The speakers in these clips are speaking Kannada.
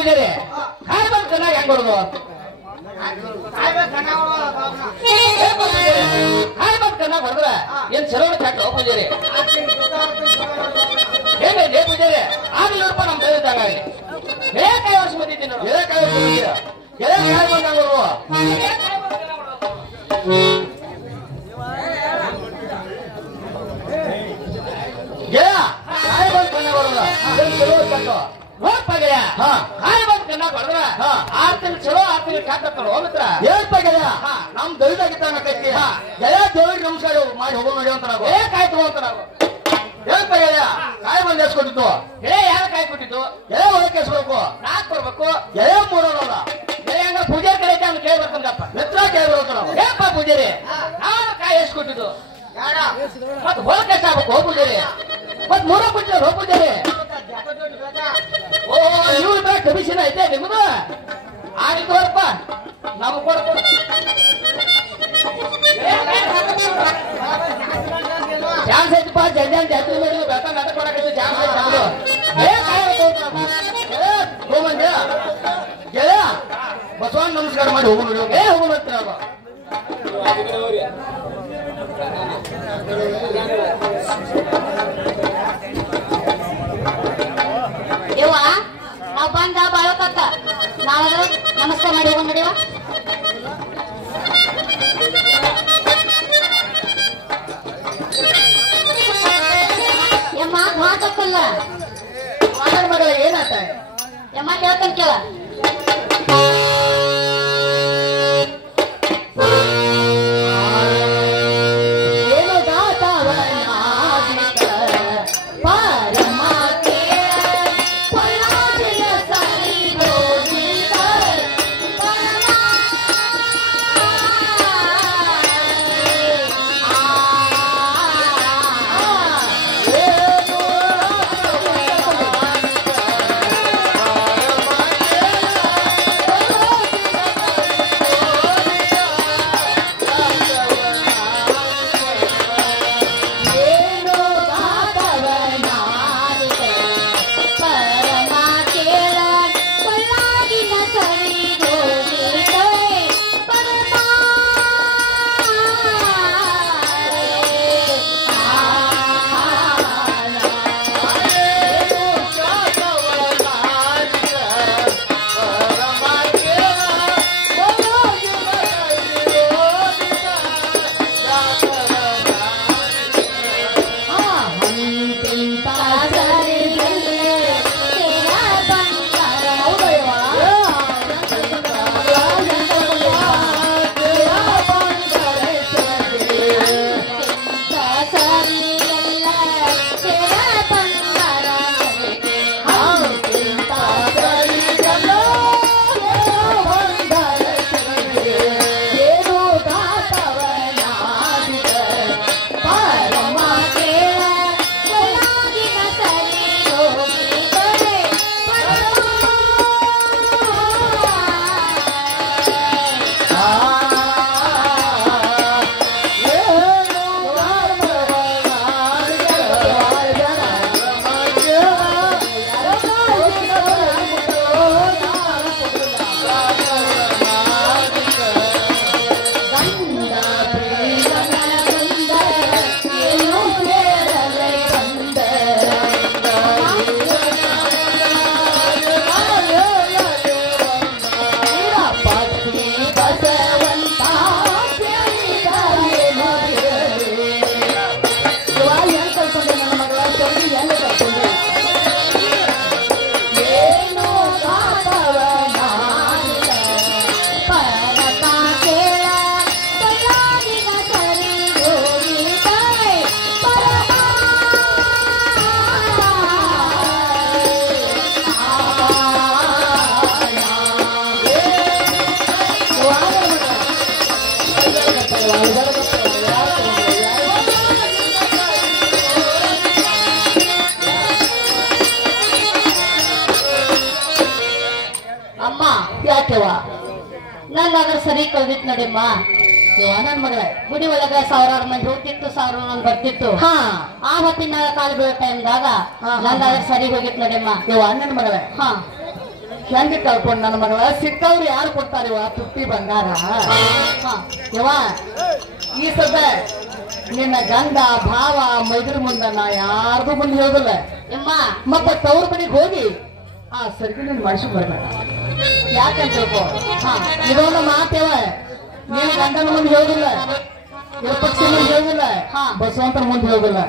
ಪೂಜಾರಿ ಕಾಯ್ಬಂದ್ ಕಣ್ಣಾಗ ಹೆಂಗ್ ಹೊಡೋದು ಕಾಯ್ಬಂದ್ ಕಣ್ಣಾಗ ಹೊಡೆದ್ರ ಏನ್ ಚಲೋಣ ಚಾಟ ಪೂಜಾರಿ ಹೇಗೆ ಪೂಜಾರಿ ಆಗ್ಲಿ ನೋಡಪ್ಪ ನಮ್ ಕೈದಾಗ ಹೇಗೆ ಕಾಯಿ ವರ್ಷ ಬಂದಿದ್ದೀನಿ ನೋಡಿ ಹೇಗೆ ಕಾಯಿ ವರ್ಷ ಬಂದಿದ್ದೀರ ಹೇಗೆ ಕಾಯ್ಬಂದ್ ಹೆಂಗ್ ಹೊಡುವ ಕಾಯ್ಬಂದ್ ಕಣ್ಣಾಗ ಹೊಡೆದ್ರ ಏನ್ ಚಲೋಣ ಚಾಟ ನೋಡ್ಪ ಗೆಳೆಯ ಕಾಯ್ಬಂದ್ ಕಣ್ಣಾಗ ಹೊಡೆದ್ರ 6 ತಿಂಗಳು ಚಲೋ 6 ತಿಂಗಳು ಕಾತಕ್ಕಳು ಹೋಗ್ಬಿಟ್ರ ಹೇಳ್ಪ ಗೆಳೆಯ ನಮ್ ದೈದಾಗಿದ್ದಾನ ಕೈತಿ ಗೆಳೆಯ ದೇವ್ರಿಗೆ ನಮಸ್ಕಾರ ಮಾಡಿ ಹೋಗೋ ನೋಡಿ ಅಂತ ನಾವು ಕಾಯಿ ತಗೋಂತ ನಾವು ಹೇಳ್ಪ ಗೆಳೆಯ ಕಾಯಿ ಬಂದ್ ಎಸ್ಕೊಟ್ಟಿತ್ತು ಗೆಳೆಯ ಯಾರ ಕಾಯಿ ಕೊಟ್ಟಿತ್ತು ಗೆಳೆಯ ಒಳಗೆ ಎಸ್ಬೇಕು ನಾಕ್ ಬರ್ಬೇಕು ಗೆಳೆಯ ಮೂರೋಲ್ಲ ಗೆಳೆಯ ಹಂಗ ಪೂಜಾರಿ ಕಡೆ ಅವ್ನು ಕೇಳಿ ಬರ್ತಂಗಪ್ಪ ಮಿತ್ರ ಕೇಳಿ ಬರ್ತಾರ ನಾವು ಹೇಳಪ್ಪ ಪೂಜಾರಿ ನಾನು ಕಾಯಿ ಎಸ್ಕೊಟ್ಟಿದ್ದು ಮತ್ ಹೊಲಕ್ಕೆ ಎಷ್ಟಾಗಬೇಕು ಹೋ ಪೂಜಾರಿ ಮತ್ ಮೂರ ಕೊಟ್ಟಿದ್ರು ಹೋ ಪೂಜಾರಿ ಓ ನೀವು ಕಮಿಷನ್ ಐತೆ ನಿಮ್ದು ಆಗಿತ್ತು ಹೊರಪ್ಪ ನಮಗ್ ಕೊಡ್ಕೊ ಚಾನ್ಸ್ ಐತಪ್ಪ ಜಲ್ದಿ ಜಾತ್ರೆ ಮಾಡಿ ಬೇಕ ನಾಟಕ ಕೊಡಕೈತಿ ಚಾನ್ಸ್ ಐತೆ ಗೆಳೆಯ ಬಸವಣ್ಣ ನಮಸ್ಕಾರ ಮಾಡಿ ಹೋಗು ನೋಡಿ ಹೋಗ್ಬರ್ತೀರ ನಾವು ಯವ್ವ ನಾವ್ ಬಂದ ಬಾಳಕತ್ತ ನಾವೆಲ್ಲ ನಮಸ್ಕಾರ ಮಾಡಿ ಹೋಗೋಣ ನಡಿವ ಯಮ್ಮ ಮಾತಕ್ಕಲ್ಲ ಮಾತಾಡ ಮಗಳ ಏನಾತ ಯಮ್ಮ ಕೇಳ್ತಾನ ಕೇಳ ಅಮ್ಮ ಯಾಕೆವ ನನ್ನ ಸರಿ ಕಲ್ದಿತ್ ನಡಿಮ್ಮ ನನ್ ಮಗಳ ಗುಡಿ ಒಳಗ 1000 ಮಂದಿ ಹೋಗ್ತಿತ್ತು 1000 ಮಂದಿ ಬರ್ತಿತ್ತು ಆ ಹೊತ್ತಿನ ಕಾಲ ಬೀಳೋ ಟೈಮ್ದಾಗ ನನ್ನ ಸರಿ ಹೋಗಿತ್ ನಡಿಮ್ಮ ನನ್ನ ಮಗಳ ಹೆಂಗೆ ಕಳ್ಕೊಂಡ್ ನನ್ನ ಮಗಳ ಸಿಕ್ಕವ್ರು ಯಾರು ಕೊಡ್ತಾರಿವ ತುಟ್ಟಿ ಬಂಗಾರ ಯವ ಈ ಸದ ನಿನ್ನ ಗಂಡ ಭಾವ ಮೈದ್ರ ಮುಂದ ನಾ ಯಾರ್ದು ಮುಂದೆ ಹೋಗಲ್ಲ ಮತ್ತ ತವ್ರ ಮನೆಗೆ ಹೋಗಿ ಆ ಸರಿಗೆ ನೀನ್ ಮಾಡಿಸಿ ಬರ್ಬೇಡ ಯಾಕಂತ ತಿಳ್ಕೊ ಇದೊಂದು ಮಾತೇವ ನೀನು ಗಂಡನ ಮುಂದೆ ಹೋಗಿಲ್ಲ ಪಕ್ಷಿ ಮುಂದೆ ಹೋಗಿಲ್ಲ ಬಸವಂತನ ಮುಂದೆ ಹೋಗಿಲ್ಲ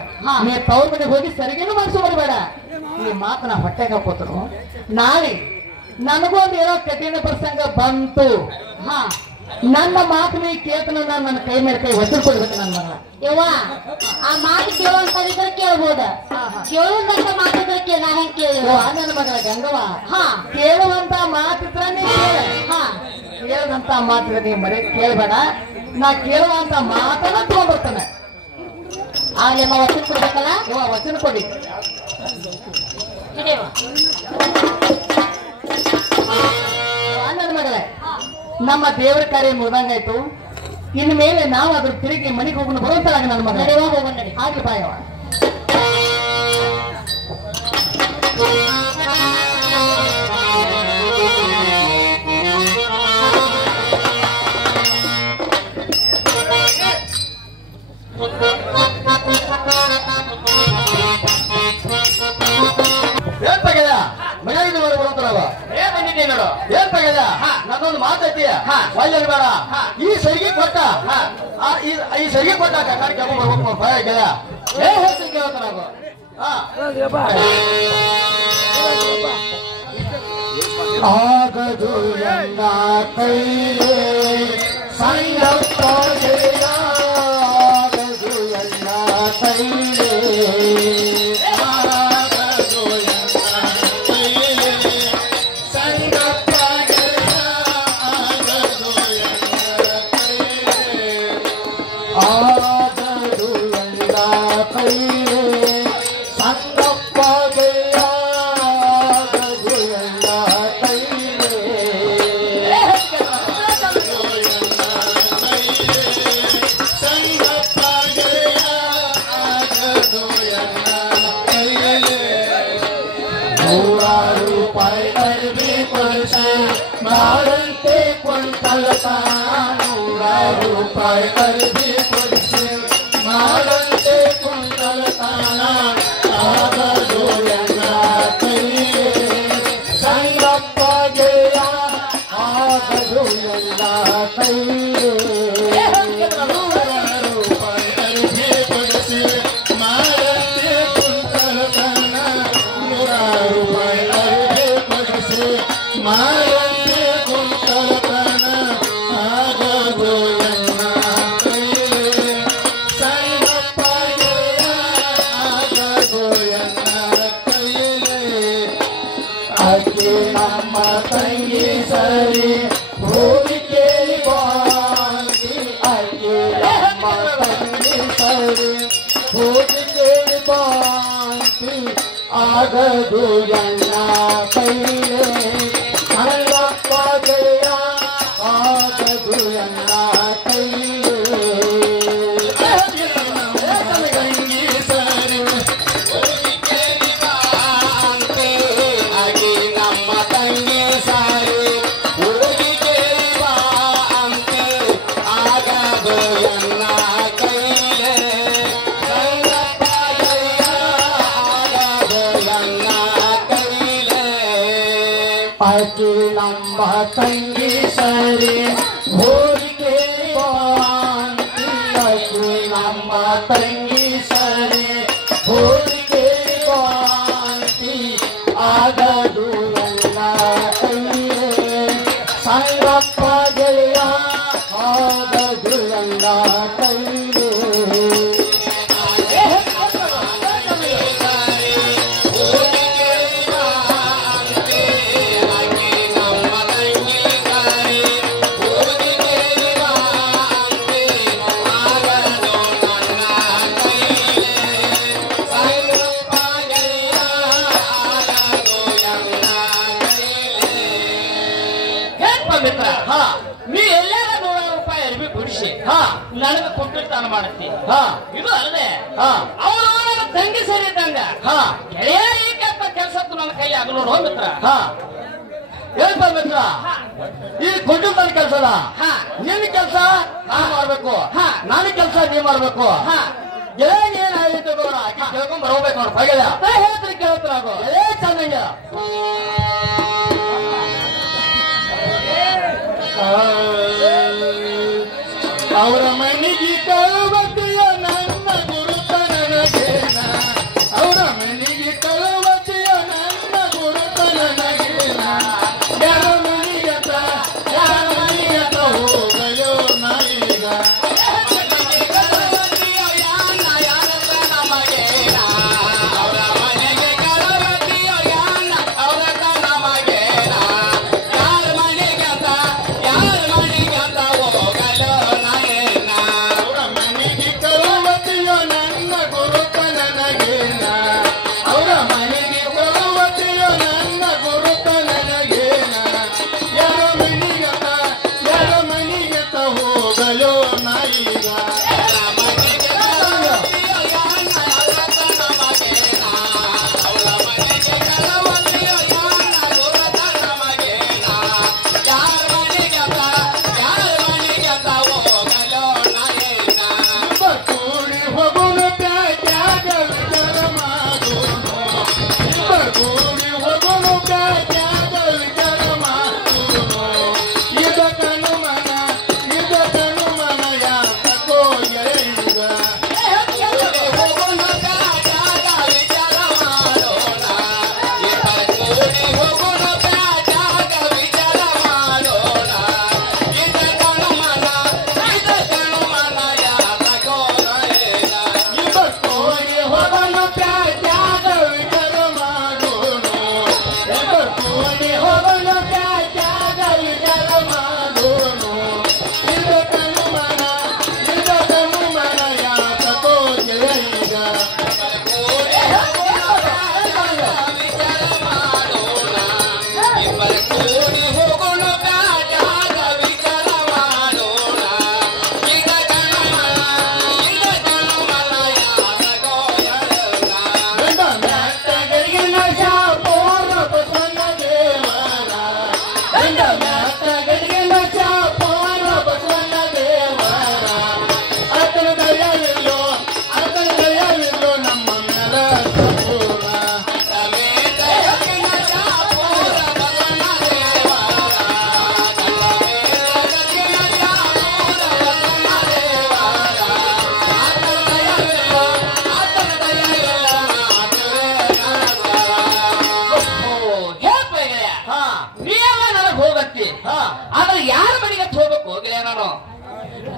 ನೀ ತವ್ರ ಮನೆಗೆ ಹೋಗಿ ಸರಿಗೇನು ಮಾಡಿಸಿ ಬರ್ಬೇಡ ಈ ಮಾತನ ಹೊಟ್ಟೆಗೆ ಹಾಕೋತರು ನಾಳೆ ನನಗೊಂದು ಏನೋ ಕಠಿಣ ಪ್ರಸಂಗ ಬಂತು ನನ್ನ ಮಾತು ನೀ ಕೇತನ ನನ್ನ ಕೈ ಮೇಲೆ ಕೈ ಹೊಸರು ಕೊಡ್ಬೇಕು ನನ್ನ ಮಗಳ ಯವ್ವ ಆ ಮಾತು ಕೇಳುವಂತ ಕೇಳ್ಬೋದ ಕೇಳುವಂತ ಮಾತಿದ್ರೆ ನಾ ಹೆಂಗ್ ಕೇಳಿ ನನ್ನ ಮಗಳ ಗಂಗವ ಕೇಳುವಂತ ಮಾತಿದ್ರ ನೀ ಕೇಳದಂತ ಮಾತಿದ್ರೆ ನೀ ಮರೆ ಕೇಳ್ಬೇಡ ನಾ ಕೇಳುವಂತ ಮಾತನ್ನ ತಗೊಂಡ್ಬರ್ತಾನೆ ಆಗ್ಲೇಮ್ಮ ವಚನ ಕೊಡ್ಬೇಕಲ್ಲ ವಚನ ಕೊಡಿ ನನ್ನ ಮಗಳೇ ನಮ್ಮ ದೇವರ ಕಾರ್ಯ ಮುಗ್ದಂಗಾಯ್ತು ಇನ್ನು ಮೇಲೆ ನಾವು ಅದ್ರ ತಿರುಗಿ ಮನೆಗೆ ಹೋಗೋಣ ಬರುವಂತಾಗ ನನ್ನ ಮಗ ಹಾಗೆ ಬಾಯವ ನನ್ನೊಂದು ಮಾತೈತಿ ಬೇಡ ಈ ಸರಿಗೆ ಕೊಟ್ಟ ಈ ಸರಿಗೆ ಕೊಟ್ಟ ಕರ್ನಾಟಕ ಹೇಳ್ತೀನಿ ಕೇಳ್ತಾನ ಆಗದು ಎಲ್ಲ ಕೈಲೇ ಸಂಗಪ್ಪ ಆಗದು ಎಲ್ಲ ಕೈಲೇ ರೂಪಾಯಿ ಅರ್ಜಿ ಕೊಡಿಸಿ ಮಾಡಂತೆ ಕುಂತಲತಾನ ಆಗದು ಎಲ್ಲ ಕೈಲೇ ಸಂಗಪ್ಪ ಗೆಯ ಆಗದು ಎಲ್ಲ ಕೈಲೇ ರೂಪಾಯಿ ಅರ್ಜಿ ಕೊಡಿಸಿ ಮಾಡಂತೆ ಕುಂತಲತಾನ ರೂಪಾಯಿ ಅರ್ಜಿ ಕೊಡಿಸಿ ಮಾಡಂತೆ ಕುಂತಲತಾನ ಆಗದು ನಮ್ಮ ತಂಗಿ ಸರಿ ಹೋಗಿ ಕೇಳಿ ಬಾಂತಿ ಅಯ್ಯೇ ನಮ್ಮ ತಂಗಿ ಸರಿ ಹೋಗಿ ಕೇಳಿ ಬಾಂತಿ ಆಗದು ಎಲ್ಲ ಕೈಲೇ ಸಂಗಪ್ಪ ಜಯ ಆಗದು ಎಲ್ಲ ಕೈಲೇ ತಂಗಿ ಸರಿ ಆಕೆ ನಮ್ಮ ತಂಗಿ ಸರಿ ಹೋಗಿ ಬಾಂತಿ ಆಕೆ ನಮ್ಮ ತಂಗಿ ಸರಿ ಹೋಗಿ ಬಾಂತಿ ಆಗದು ಎಲ್ಲ ಕೈಲೇ ಸಂಗಪ್ಪ ಗೆಳೆಯ ಆಗದು ಎಲ್ಲ ಕೈಲೇ ನೀ ಎಲ್ಲಾರ 100 ರೂಪಾಯಿ ಅರ್ಬಿ ಬಿಡಿಸಿ ನನಗೆ ಕೊಟ್ಟಿರ್ತಾನ ಮಾಡತ್ತಿ ಇದು ಅಲ್ಲದೆ ಅವನು ತಂಗಿ ಸರಿ ಇದ್ದಂಗ ಗೆಳೆಯ ಕೆಲಸ ನನ್ನ ಕೈ ಆಗಲು ಮಿತ್ರ ಹೇಳ್ತಾ ಮಿತ್ರ ಈ ಕುಟುಂಬ ಕೆಲಸದ ನಿನ್ನ ಕೆಲಸ ನಾ ಮಾಡ್ಬೇಕು ನನ್ನ ಕೆಲಸ ನೀ ಮಾಡ್ಬೇಕು ಏನ್ ಆಯ್ತು ಗೌಡ ಆಕಿ ಕೇಳ್ಕೊಂಡ್ ಬರೋಬೇಕು ನೋಡ್ ಪೈಗಲ ಹೇಳ್ತೀನಿ ಕೇಳ್ತಾರ ಅದು ಏ ಚೆನ್ನಾಗ ಅವರ ಮನೆಗೆ ಕಳುವತಿಯ ನನ್ನ ಗುರುತ ನನಗೇನ ಅವರ ಮನೆಗೆ ಕಳುವತಿಯ ನನ್ನ ಗುರುತ ನನಗೇನ ಯಾರ ಮನೆಗತ ಹೋಗಲೋ ನಾಯಿಗ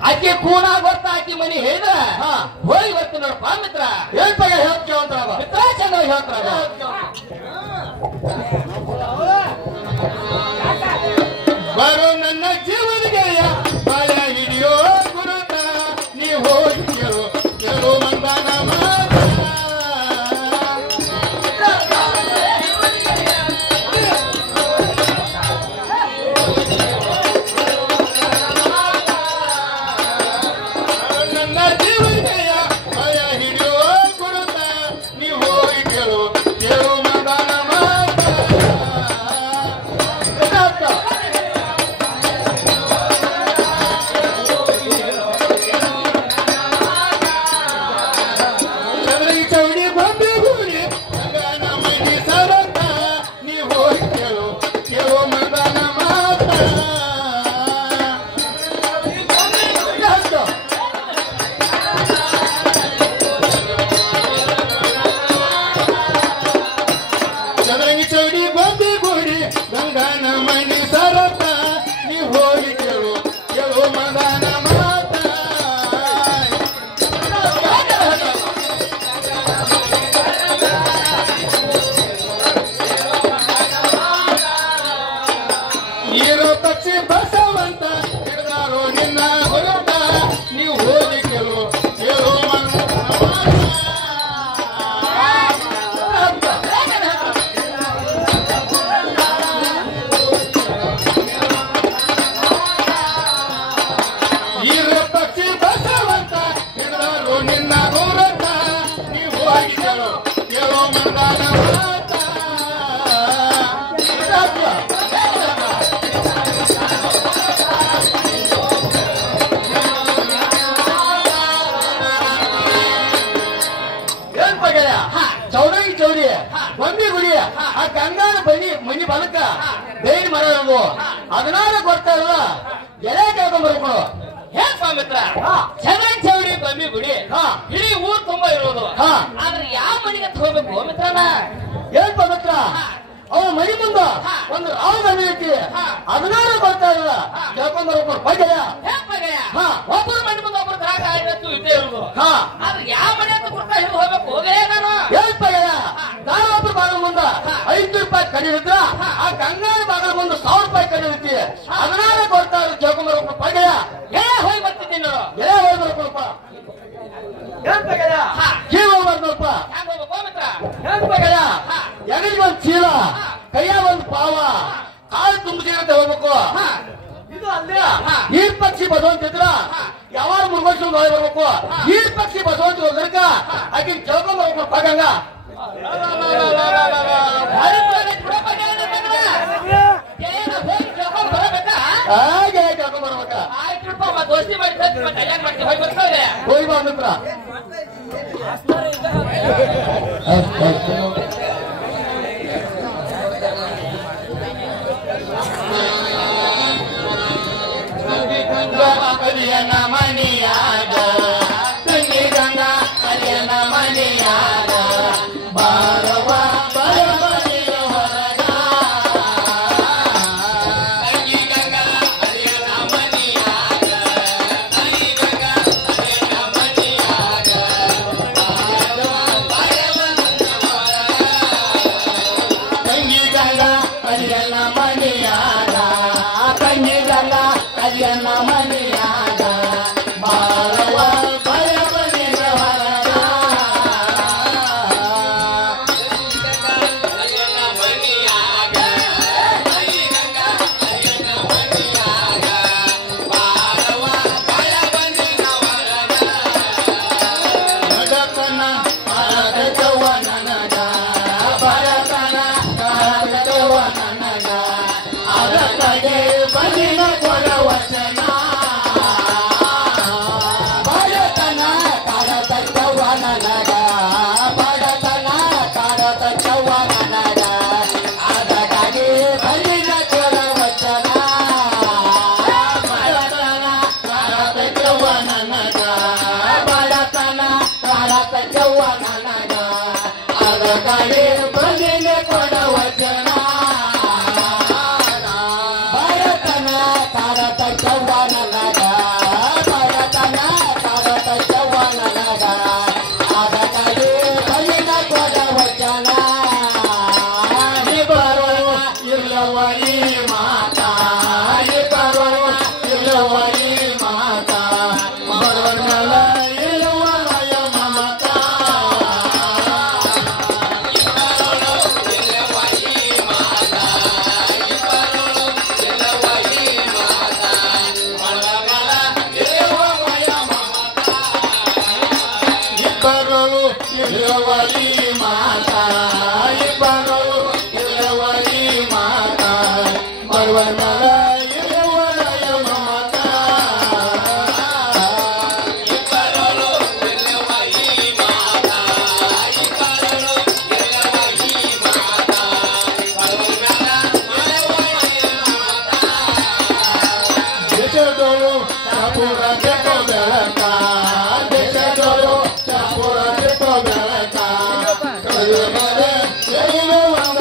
ಆಕೆ ಕೂನ ಗೊತ್ತ ಆಕಿ ಮನಿ ಹೇಳಿದ್ರ ಹೋಗಿ ಬರ್ತೀನಿ ನೋಡಪ್ಪ ಮಿತ್ರ ಹೇಳ್ತಾಗ ಹೇಳ್ತಾರ ಮಿತ್ರ ಚೆನ್ನಾಗಿ ಹೇಳ್ತಾರ ಬರೋ ನನ್ನ ಜೀವನಿಗೆ ಬಾಳ ಹಿಡಿಯೋ ಗುರುತ ನೀ ಹೋಗಿ ಕೇಳು ಮಂದಾನ ಬರ್ಬೇಕು. ಅದನ್ನಾದ್ರೂ ಗೊತ್ತಾ ಇಲ್ಲ, ಎಲೆ ಕೇಳ್ಕೊಂಡ್ ಬರ್ಬೇಕು. ಹೇಳಪ್ಪ ಮಿತ್ರ, ಚವರಿ ಬಮ್ಮಿ ಬಿಡಿ ಇಡೀ ಊರ್ ತುಂಬಾ ಇರೋದು. ಆದ್ರೆ ಯಾವ ಮನೆಗೆ ಹೋಗ್ಬೇಕು ಮಿತ್ರನ? ಹೇಳ್ಪ ಮಿತ್ರ, ಅವನ ಮನೆ ಮುಂದ ಒಂದು ರಾವ್ ಐತಿ, ಅದನ್ನಾದ್ರೂ ಗೊತ್ತಾ ಇಲ್ಲ, ಕೇಳ್ಕೊಂಡ್ ಬರ್ಬೇಕು. ಬಗೆಯ ಒಬ್ಬರು ಮನೆ ಮುಂದೆ ಒಬ್ಬರು ಗ್ರಾಹಕ ಆಗಿರತ್ತು ಇದ್ದೇ ಇರೋದು. ಆದ್ರೆ ಯಾವ ಮನೆ ಅಂತ ಕೊಡ್ತಾ ಹಿಡಿದು ಹೋಗ್ಬೇಕು ಹೋಗೇ ನಾನು. ಹೇಳ್ಪ ನಾನು ಒಬ್ರು ಬಾಗಿಲ ಮುಂದ 5 ರೂಪಾಯಿ ಕಡಿಯುತ್ತ, ಆ ಗಂಗಾಳ ಬಾಗಿಲ ಮುಂದೆ 1000 ರೂಪಾಯಿ ಕಡಿಯುತ್ತಿ, ಅದನ್ನಾದ್ರೂ ಗೊತ್ತಾ ಇಲ್ಲ, ಕೇಳ್ಕೊಂಡ್ ಬರ್ಬೇಕು. ಬಗೆಯ ಹೋಗಿ ಬರ್ತಿದ್ದೀನಿ ನಾನು. ಎಲೆ ಹೋಗಿ ಬರ್ಬೇಕಪ್ಪ. ಕೀಳು ಹೋಗ್ಬಾರ್ದಪ್ಪ. ಎಗಲಿಗೆ ಒಂದು ಚೀಲ, ಕೈಯ ಒಂದು ಪಾವ, ಕಾಲು ತುಂಬಿಸಿರಂತ ಹೋಗ್ಬೇಕು. ಇದು ಅಲ್ಲೇ ಈ ಪಕ್ಷಿ ಬಸವಂತಿದ್ರ ಯಾವಾಗ ಮುರುಗೋಸ್ಕೊಂಡು ಹೋಗಿ ಬರ್ಬೇಕು. ಈ ಪಕ್ಷಿ ಬಸವಂತ ಹೋದ್ರಕ ಆಕಿನ ಕೇಳ್ಕೊಂಡ್ ಬರ್ಬೇಕು. ಪಗಂಗ ಹಾಗೆ ಕೇಳ್ಕೊಂಡ್ ಬರ್ಬೇಕ. ದೋಸ್ತಿ ಮಾಡಿ ಹೋಗಿ ಬರ್ತಾರೆ. ಹೋಗಿ ಬಾ ಮಿತ್ರ. ಕಲಿಯನ ಮನಿಯಾಗ ತಂಗಿ ಗಂಗಾ ಕಲಿಯನ ಮನಿಯಾಗ ಬಾರವ ಬರಬರಿಯ ಹೊರಗ ತಂಗಿ ಗಂಗಾ ಕಲಿಯನ ಮನಿಯಾಗ ತಂಗಿ ಗಂಗಾ ಕಲಿಯನ ಮನಿಯಾಗ ಬಾರವ ಬರಬರಿಯ ಹೊರಗ ತಂಗಿ ಗಂಗಾ ಕಲಿಯನ ಮನಿಯಾಗ ತಂಗಿ ಗಂಗಾ ಕಲಿಯನ ಮನಿಯಾಗ ಬಾರವ ಬರಬರಿಯ ಹೊರಗ ಕಲಿಯನ ಮನಿಯಾಗ ತಂಗಿ ಗಂಗಾ ಕಲಿಯನ ಮನಿಯಾಗ ಬಾರವ ಬರಬರಿಯ ಹೊರಗ ಜಗತ್ತನ ಭಾರತ ಚೌವನನಗ ಭರತನ ಭಾರತ ಚೌವನನಗ ಅದಕ್ಕೆ ಬಲಿನ ಕೊಡವಚನ ಭರತನ ಭಾರತ ಚೌವನನಗ ಭರತನ ಭಾರತ ಚೌವನನಗ ಅದಕ್ಕಾಗಿ ಬಲಿನ ಕೊಡವಚನ ಭರತನ ಭಾರತ ಚೌವನನಗ ಭರತನ ಭಾರತ ಚೌವನನಗ ಅದಕ್ಕಾಗಿ ಬಲಿನ ಕೊಡವಚನ ಭರತನ ಭಾರತ ಚೌವನನಗ ಭರತನ ಭಾರತ ಚೌವನನಗ ಅದಕ್ಕಾಗಿ ಬಲಿನ ಕೊಡವಚನ ಇಬ್ಬರು ಇಲ್ಲವರಿ ಮಾತಾ ಇಬ್ಬರು ಇಲ್ಲವರಿ ಮಾತಾ ಬರುವನಲ ಇಲ್ಲವಯ ಮಮತಾ ಇಬ್ಬರು ಇಲ್ಲವರಿ ಮಾತಾ ಇಬ್ಬರು ಇಲ್ಲವರಿ ಮಾತಾ ಬರುವನಲ ಇಲ್ಲವಯ ಮಮತಾ ಇಬ್ಬರು ಇಲ್ಲವರಿ ಮಾತಾ ಇಬ್ಬರು ಇಲ್ಲವರಿ ಮಾತಾ ಬರುವನಲ ಇಲ್ಲವಯ ಮಮತಾ ದೇಶದೋಳು ಚಾಪುರ ಕೆಟ್ಟ ಬೆಳಕ ದೇಶದೋಳು ಚಾಪುರ ಕೆಟ್ಟ ಬೆಳಕ ಕಲಿಯುಗದ ಎನ್ನುವಂಗ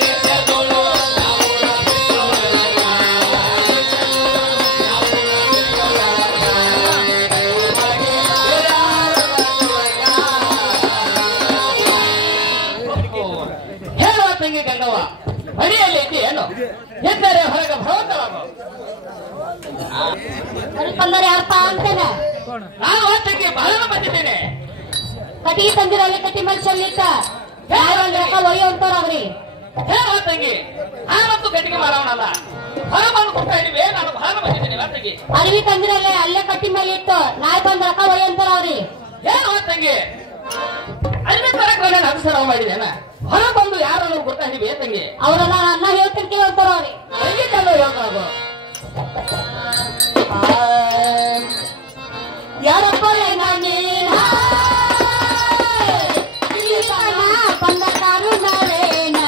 ದೇಶದೋಳು ಚಾಪುರ ಕೆಟ್ಟ ಬೆಳಕ ಹೇಳುವ ತಂಗಿ ಗಂಗವ್ವ ಮಡಿಯಲ್ಲಿ ಐತಿ ಏನು ಎಂದರೆ ಹೊರಗ ಭಗವಂತರಾಗೋ ಬಂದರೆ ಯಾರಪ್ಪ ಅಂತೇನೆ ನಾನು ಹೊತ್ತಕ್ಕೆ ಬಹಳ ಬಂದಿದ್ದೇನೆ. ಕಟ್ಟಿಗೆ ತಂದಿರಲ್ಲಿ ಕಟ್ಟಿ ಮನುಷ್ಯಲ್ಲಿಟ್ಟ ರೊಕ್ಕ ಒಯ್ಯೋ ಅಂತಾರ ಅವ್ರಿ. ಹೇಳುವ ತಂಗಿ ನಾನಂತೂ ಕಟ್ಟಿಗೆ ಮಾರವನಲ್ಲ, ಹೊರಬಂದು ಕೊಡ್ತಾ ಇದ್ದೀವಿ. ನಾನು ಬಹಳ ಬಂದಿದ್ದೇನೆ ತಂಗಿ. ಅರಿವಿ ತಂದಿರಲ್ಲೇ ಅಲ್ಲೇ ಕಟ್ಟಿ ಮೇಲೆ ಇಟ್ಟು ನಾಳೆ ಬಂದ್ ರೊಕ್ಕ ಒಯ್ಯೋ ಅಂತಾರ ಅವ್ರಿ. ಹೇಳುವ ತಂಗಿ ಅಲ್ಲಿ ತರಕ ನಾನು ಅನುಸರ ಮಾಡಿದ್ದೇನ, ಹೊರ ಬಂದು ಯಾರನ್ನು ಕೊಡ್ತಾ ಇದ್ದೀವಿ ತಂಗಿ. ಅವರೆಲ್ಲ ಅನ್ನ ಹೇಳ್ತೀನಿ ಕೇಳ್ತಾರ ಅವ್ರಿ. ತಂಗಿದ್ದೆಲ್ಲ ಹೇಳ್ತಾರ. ಯಾರಪ್ಪ ನೀನ ಬಂದ ಕಾರು ನಾವೇನ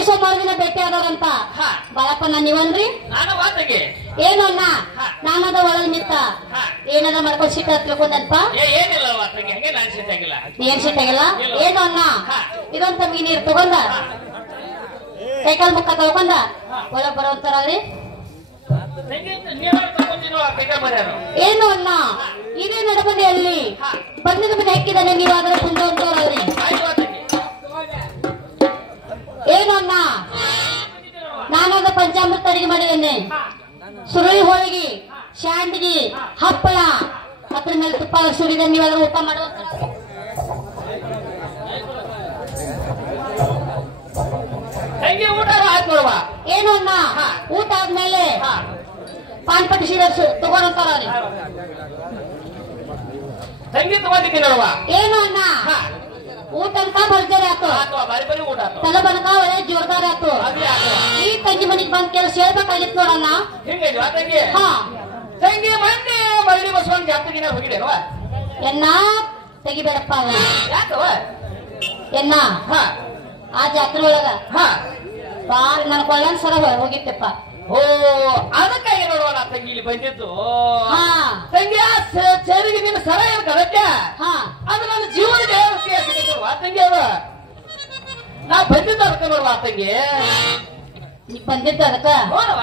ಪ್ರತಿ ಸೋಮವಾರ ದಿನ ಭೇಟಿ ಆದವ್ರಂತ ಬಾಳಪ್ಪನ ನೀವನ್ರಿ ನಾನು ವಾತಂಗಿ ಏನು ಅಣ್ಣ ನಾನದ ಒಳಗ್ ನಿಂತ ಏನದ ಮಾಡ್ಕೊಂಡ್ ಸಿಟ್ಟ ತಿಳ್ಕೊಂಡನ್ಪ ಏನಿಲ್ಲ ವಾತಂಗಿ ಹಂಗೆ ನಾನು ಸಿಟ್ಟಾಗಿಲ್ಲ ಏನ್ ಸಿಟ್ಟಾಗಿಲ್ಲ ಏನು ಅಣ್ಣ ಇದೊಂದ್ ತಮ್ಗೆ ನೀರ್ ತಗೊಂಡ ಕೈಕಾಲ್ ಮುಖ ತಗೊಂಡ ಒಳಗ್ ಬರೋಂತಾರ್ರಿ ಏನು ಅಣ್ಣ ಇದೇ ನಡಬಂದಿಯಲ್ಲಿ ಬಂದಿದ ಮನೆ ಹಾಕಿದಾನೆ ನೀವಾದ್ರೆ ಕುಂದೋಂತವ್ರಿ ಏನು ಅಣ್ಣ ನಾನದ ಪಂಚಾಮೃತ ಅಡಿಗೆ ಮಾಡಿದ್ದೇನೆ ಸುರುಳಿ ಹೋಳಿಗೆ ಶಾಂಡಿಗೆ ಹಪ್ಪಳ ಅದ್ರ ಮೇಲೆ ತುಪ್ಪ ಸುರಿದ ನೀವಾದ್ರೆ ಊಟ ಮಾಡುವಂತ ಊಟ ಆಯ್ತು ನೋಡುವ ಏನು ಅಣ್ಣ ಊಟ ಆದ್ಮೇಲೆ ಪಾನ್ಪಟ್ಟಿ ಸೀರೆ ತಗೊಂಡಂತಾರ ಸಂಗೀತ ತಗೊಂಡಿದ್ದೀನಿ ನೋಡುವ ಏನು ಅಣ್ಣ ಊಟ ಅಂತ ಭರ್ಜರಿ ಆಯ್ತು ಬಾರಿ ಬಾರಿ ಊಟ ಆಯ್ತು ತಲೆ ಬನಕ ಒಳ್ಳೆ ಜೋರ್ದಾರ ಆಯ್ತು ಈ ತಂಗಿ ಮನಿಗ್ ಬಂದ್ ಕೆಲಸ ಹೇಳ್ಬೇಕಾಗಿತ್ತು ನೋಡಣ್ಣ ಹಿಂಗೆ ತಂಗಿ ತಂಗಿ ಮಂದಿ ಮಳ್ಳಿ ಬಸವನ್ ಜಾತ್ರೆಗಿನ ಹೋಗಿದ್ದೇನವ ಎನ್ನ ತೆಗಿಬೇಡಪ್ಪ ಯಾಕವ ಎನ್ನ ಆ ಜಾತ್ರೆ ಒಳಗ ಬಾಳ ನನ್ ಕೊಳ್ಳನ್ ಸರ ಹೋಗಿತ್ತಪ್ಪ ಓ ಅದಕ್ಕಾಗಿ ನೋಡುವ ನಾ ತಂಗಿ ಇಲ್ಲಿ ಬಂದಿದ್ದು ತಂಗಿ ಚರಿಗೆ ನಿನ್ನ ಸರ ಏನ್ ಕಳತ್ಯ ಅದು ನನ್ನ ಜೀವನದ ತಂಗಿ ಅವ ನಾ ಬಂದಿದ್ದ ಅದಕ್ಕ ನೋಡುವ ತಂಗಿ ನೀ ಬಂದಿದ್ದ ಅದಕ್ಕ ನೋಡವ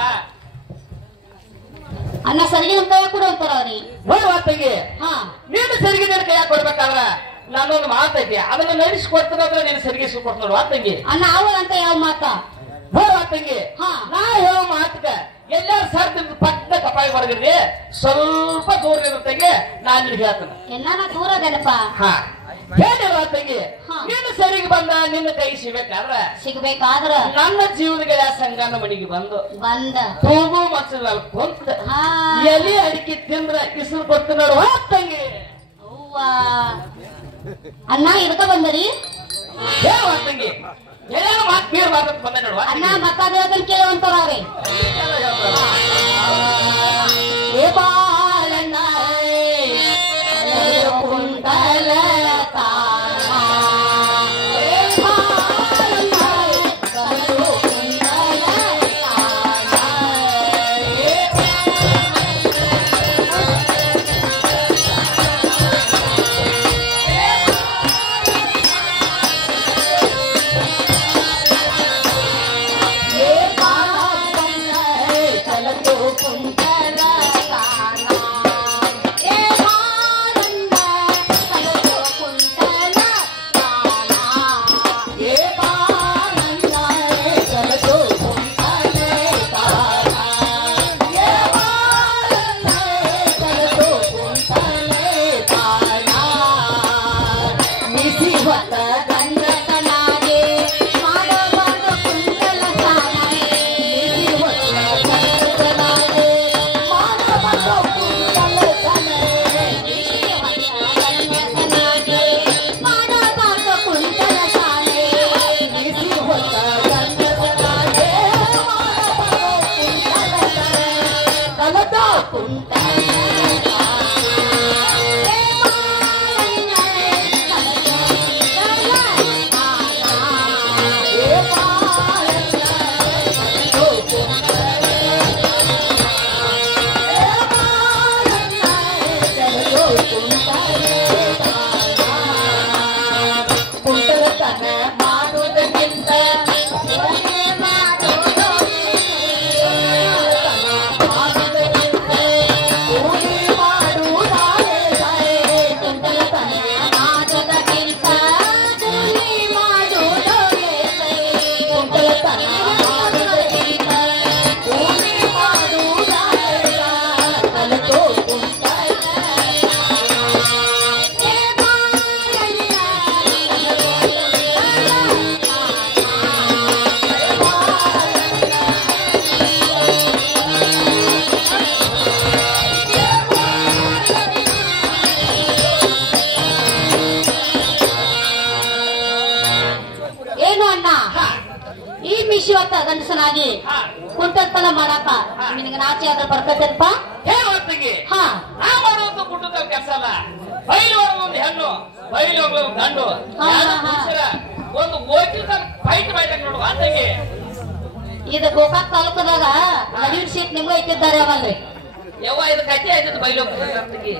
ಅನ್ನ ಸರಿಗೆ ನಮ್ ಕೈಯಾಗ ಕೊಡು ಅಂತಾರ ಅವ್ರಿ ನೋಡುವ ತಂಗಿ ನೀನು ಸರಿಗೆ ನಿನ್ನ ಕೈಯಾಗ ಕೊಡ್ಬೇಕಾದ್ರ ನಾನೊಂದು ಮಾತೈತಿ ಅದನ್ನ ನಡೆಸಿಕೊಡ್ತಾರ ನೀನು ಸರಿಗೆ ಕೊಡ್ತ ನೋಡುವ ತಂಗಿ ಅನ್ನ ಅವಳ ಅಂತ ಯಾವ ಮಾತ ನೋಡುವ ತಂಗಿ ನಾ ಹೇಳೋ ಮಾತಕ ಎಲ್ಲಾರು ಸರ್ದ ಪಟ್ಟ ಕಪಾಯಿ ಹೊರಗಿರ್ಲಿ ಸ್ವಲ್ಪ ದೂರ ಇರುತ್ತಂಗೆ ನಾನು ನಿನಗೆ ಹೇಳ್ತೇನೆ ಎಲ್ಲ ದೂರ ಅದನಪ್ಪ ಹೇಳಿರುವ ತಂಗಿ ನೀನು ಸರಿಗೆ ಬಂದ ನಿನ್ನ ಕೈ ಸಿಗ್ಬೇಕಾದ್ರ ನನ್ನ ಜೀವನಗಳ ಸಂಗನ ಮನೆಗೆ ಬಂದ ತೂಗು ಮಚ್ಚ ಕುಂತ ಎಲಿ ಅಡಿಕೆ ತಿಂದ್ರ ಕಿಸರು ಕೊಟ್ಟು ನೋಡುವ ತಂಗಿ ಅಣ್ಣ ಇದಕ್ಕ ಬಂದರಿ ಹೇಳುವ ತಂಗಿ ಎಲ್ಲ ಮಾತು ಬೀರ್ ಮಾತಕ್ಕೆ ಬಂದ ನೋಡುವ ಅಣ್ಣ ಮತ್ತದನ್ನ ಕೇಳುವಂತಾರ ಅವ್ರಿ ಏ ಬಾಳಣ್ಣ ಕುಂಟಲ ಗಂಡಸನಾಗಿ ಕುಂಟತನ ಮಾಡಾಕ ನಿನಗೆ ನಾಚೆ ಆದ್ರೆ ಬರ್ತೈತಪ್ಪ ಹೇಳುವಂತಿಗೆ ನಾ ಮಾಡುವಂತ ಕುಟುಂಬದ ಕೆಲಸ ಅಲ್ಲ ಬೈಲು ಒಂದು ಹೆಣ್ಣು ಬೈಲು ಒಂದು ಗಂಡು ಒಂದು ಗೋಕಿ ಫೈಟ್ ಮಾಡ್ಲಿಕ್ಕೆ ನೋಡುವ ತಂಗಿ. ಇದು ಗೋಕಾಕ್ ತಾಲೂಕದಾಗ ನಡುವಿನ ಸೀಟ್ ನಿಮ್ಗೆ ಇಟ್ಟಿದ್ದಾರೆ ಅವಲ್ರಿ. ಯವ್ವ ಇದು ಕಟ್ಟಿ ಆಯ್ತದ ಬೈಲು ತಂಗಿ.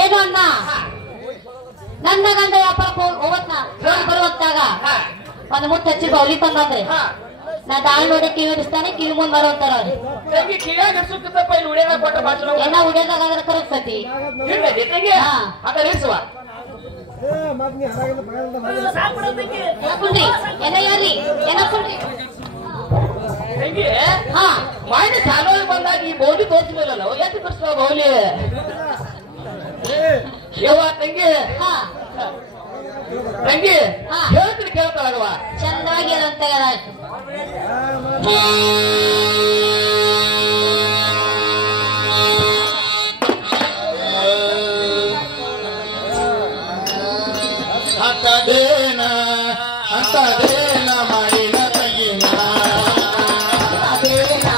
ಏನು ಅಣ್ಣ, ನನ್ನ ಗಂಡ ವ್ಯಾಪಾರಕ್ಕೆ ಹೋಗತ್ನ ಬರುವತ್ತಾಗ ಒಂದ್ ಮುಟ್ಟು ಹಚ್ಚಿ ಬೌಲಿ ತಂದ್ರಿ. ನಾ ದಾಳ್ ನೋಡಿ ಕಿವಿ ಹಿಡಿಸ್ತಾನೆ, ಕಿವಿ ಮುಂದ್ ಬರುವಂತಾರ ಅವ್ರಿ. ತಂಗಿ ಕಿವಿಯಾಗ ಸುತ್ತಪ್ಪ ಇಲ್ಲಿ ಉಡಿಯಾಗ ಕೊಟ್ಟ ಭಾಷಣ ಎಲ್ಲ ಉಡಿಯೋದಾಗ ಅದ್ರ ಕರಗ್ತತಿ. ತಂಗಿ ಅದ ಇಳಿಸುವ ಕುಂಡ್ರಿ ಎಲ್ಲ ಯಾರಿ ಏನ ಕುಂಡ್ರಿ. ತಂಗಿ ಹಾ ಮಾಡಿ ಚಾಲೋ ಬಂದಾಗ ಈ ಬೌಲಿ ತೋರಿಸ್ಲಿಲ್ಲ ಎದ್ದು ತೋರಿಸುವ ಬೌಲಿ. ಯವ್ವ ತಂಗಿ ಹಾ ತಂಗಿ ಹಾ. ಹೇಳ್ತೀನಿ ಕೇಳ್ತಾಳಲ್ವ ಚಂದಾಗಿ ಹೇಳಂತ ಹೇಳಾಯ್ತು. ಅಂತದೇನ ಅಂತದೇನ ಮಾಡಿನ ತಂಗಿನ ಅಂತದೇನ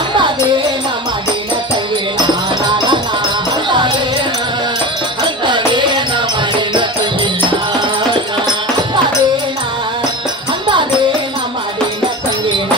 ಅಂತದೇನ ಮಾಡಿನ ತಂಗಿನ ಅಂತದೇನ ಅಂತದೇನ ಮಾಡಿನ ತಂಗಿನ ಅಂತದೇನ ಅಂತದೇನ ಮಾಡಿನ ತಂಗಿನ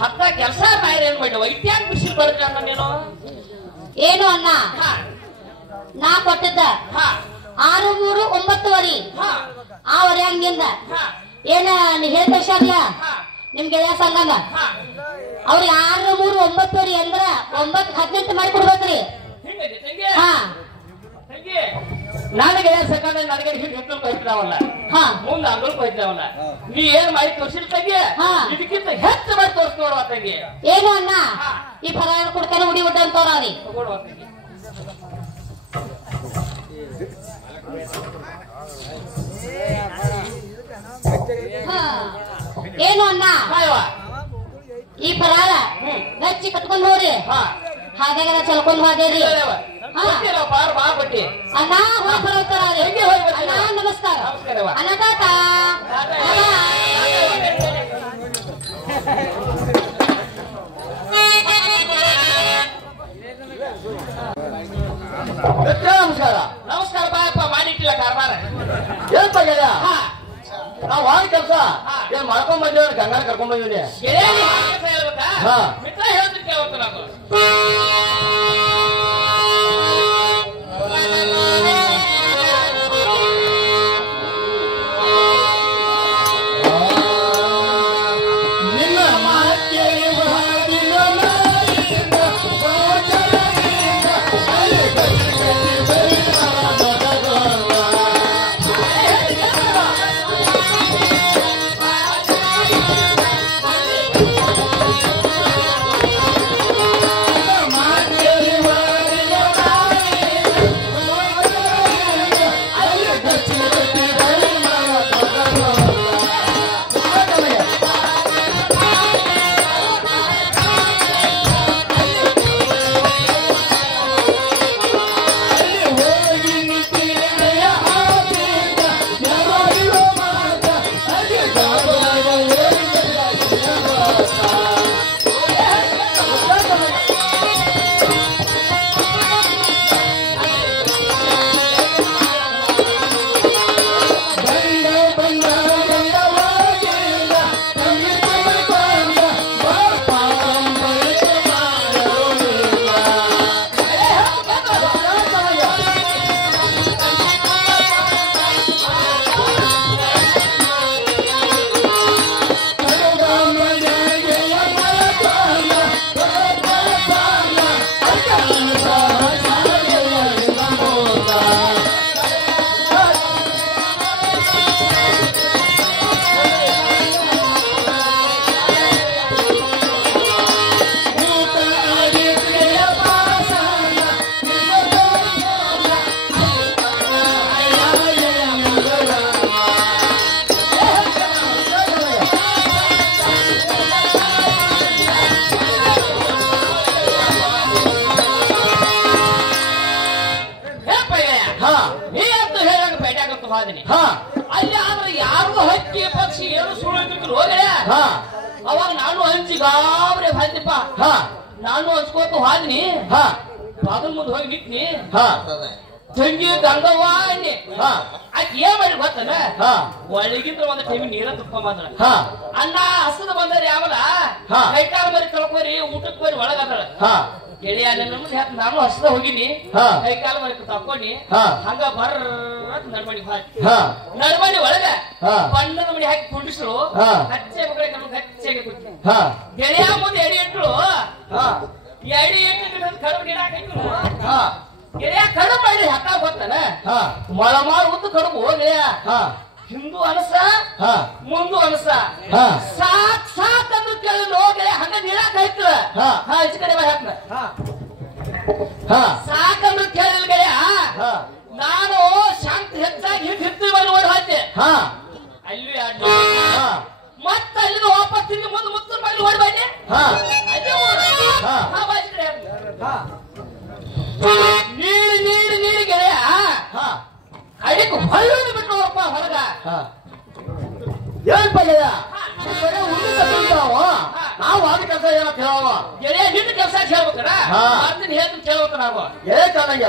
ಹತ್ತ ಕೆಲಸ ಏನ್ ಮಾಡಿ ವೈದ್ಯಾಕ ಬಿಸಿಲು ಬರುತ್ತೆ ಅನ್ನ ನೀನು. ಏನು ಅಣ್ಣ, ನಾ ಕೊಟ್ಟದ್ದ 6, 3, 9 ಆ ವರೆ ಹಂಗಿಂದ ಏನ ನೀ ಹೇಳ್ತಲ್ಲ ನಿಮ್ ಗೆಳೆಯ ಸಂಗಮ ಅವ್ರಿಗೆ 6, 3, 9 ಅಂದ್ರ 9, 18 ಮಾಡಿ ಕೊಡ್ಬೇಕ್ರಿ. ಹಾ ನನಗೆ ಸಕಾಲ ನನಗೆ ಹಿಟ್ಟು ಹೋಯ್ತಾವಲ್ಲ ಮುಂದೆ ಅಂಗಲ್ ಹೋಯ್ತಾವಲ್ಲ ನೀ ಏನ್ ಮಾಡಿ ತೋರ್ಸಿಲ್ ತಂಗಿ ಇದಕ್ಕಿಂತ ಹೆಚ್ಚು ಮಾಡಿ ತೋರಿಸ್ಕೊಡುವ ತಂಗಿ. ಏನು ಅಣ್ಣ, ಈ ಫರಾಳ ಕುಡ್ತಾನೆ ಉಡಿ ಉಡ್ಡ ಅಂತವ್ರ ರೀ. ಏನು ಅಣ್ಣ, ಈ ಫರಾಳ ಗಚ್ಚಿ ಕಟ್ಕೊಂಡ್ ಹೋಗ್ರಿ, ಹಾಗೆ ಚಲ್ಕೊಂಡ್ ಹೋದೇರಿ. ಅಣ್ಣ ಹೋಗಿ ಬರೋತಾರ ಅಣ್ಣ. ನಮಸ್ಕಾರ ಅಣ್ಣ. ತಾತ ನಮಸ್ಕಾರ. ನಮಸ್ಕಾರ ಬಾಯಪ್ಪ, ಮಾಡಿಟ್ಟಿಲ್ಲ ಕಾರ್ಬಾರ ಏನ್ ಬಗೆಯ ನಾವ್ ಮಾಡಿ ಕೆಲಸ ಏನ್ ಮಾಡ್ಕೊಂಡ್ ಬಂದಿವ ಗಂಗಾನ ಕರ್ಕೊಂಡ್ ಬಂದಿವಿ. ಹೇಳ್ಬೇಕಾ ಮಿತ್ರ ಹೇಳ್ತೀನಿ ಕೇಳ್ತ ನಾನು. Yeah. ನೀ ಅಂತ ಹೇಳಂಗ ಬೇಟಾಗಂತ ಹೋದಿನಿ ಅಲ್ಲಿ ಆದ್ರೆ ಯಾರು ಹಕ್ಕಿ ಪಕ್ಷಿ ಏನು ಸುಳ್ಳು ಹೋಗಲೇ ಅವಾಗ ನಾನು ಹಂಚಿ ಗಾಬ್ರೆ ಬಂದಿಪ್ಪ ನಾನು ಹಂಚ್ಕೋತ ಹೋದಿನಿ ಬಾಗಿಲ್ ಮುಂದೆ ಹೋಗಿ ನಿಂತ್ನಿ ತಂಗಿ ಗಂಗವ್ವ ಅನ್ನಿ ಆಕೆ ಏನ್ ಮಾಡಿ ಗೊತ್ತನ ಒಳಗಿಂದ ಒಂದು ಟೈಮ್ ನೀರ ತುಪ್ಕೊಂಬಂದ್ರ ಅನ್ನ ಹಸದ ಬಂದ್ರಿ ಆಮೇಲ ಕೈಕಾಲ ಮರಿ ತೊಳ್ಕೊರಿ ಊಟಕ್ಕೆ ಬರಿ ಒಳಗದ್ರ ಗೆಳೆಯ ನನ್ನ ಮುಂದೆ ನಾನು ಹಸದ ಹೋಗಿನಿ ಕೈಕಾಲ ಮರಿ ತಕ್ಕೊಂಡಿ ಹಂಗ ಬರ್ರ ನಡ್ಮಡಿ ಒಳಗ ಬಣ್ಣದ ಮಡಿ ಹಾಕಿ ಕುಂಡಿಸ್ರು ಹಚ್ಚೆ ಮಕ್ಕಳಿಗೆ ನಮ್ಗೆ ಹಚ್ಚೆಗೆ ಕುಟ್ಟಿ ಗೆಳೆಯ ಮುಂದೆ ಎಡಿ ಇಟ್ರು ಎಡಿ ಇಟ್ಟು ಕಡುಬು ಗಿಡ ಹಾಕಿದ್ರು ಗೆಳೆಯ ಕಡುಬು ಮಾಡಿ ಹತ್ತ ಗೊತ್ತನ ಮೊಳ ಮಾರು ಉದ್ದು ಕಡುಬು ಗೆಳೆಯ ಹಿಂದೂ ಅನಸ ಮುಂದು ಅನಸ ಸಾಕ್ ಸಾಕ್ ಅಂದ್ರು ಕೇಳಿದ್ರು ಗೆಳೆಯ ಹಂಗ ನೀರಾಕ ಆಯ್ತು ಹೆಚ್ಚು ಕಡೆ ಹಾಕ್ನ ಸಾಕಂದ್ರು ಕೇಳಿಲ್ಲ ಗೆಳೆಯ ನಾನು ಶಾಂತಿ ಹೆಚ್ಚಾಗಿ ಹಿಟ್ಟು ಬರುವಾಗ ಹಾಕ್ತೆ ಅಲ್ಲಿ ಮತ್ತ ಅಲ್ಲಿ ವಾಪಸ್ ತಿರುಗಿ ಮುಂದೆ ಮುತ್ತೂರು ಮಗಲು ಓಡಿ ಬನ್ನಿ ನೀಡಿ ನೀಡಿ ನೀಡಿ ಗೆಳೆಯ ಅಡಿಗೆ ಹೊಳ್ಳನ್ನು ಬಿಟ್ಟು ಹೋಗಪ್ಪ ಹೊರಗ ಏನ್ ಪಲ್ಯ ನಾವು ಆದ ಕೆಲಸ ಏನೋ ಕೇಳವ ಗೆಳೆಯ ನಿನ್ನ ಕೆಲಸ ಕೇಳ್ಬೇಕಣ ಅದನ್ನ ಹೇಳ್ತೀನಿ ಕೇಳ್ಬೇಕ ನಾವು ಏ ಚೆನ್ನಾಗ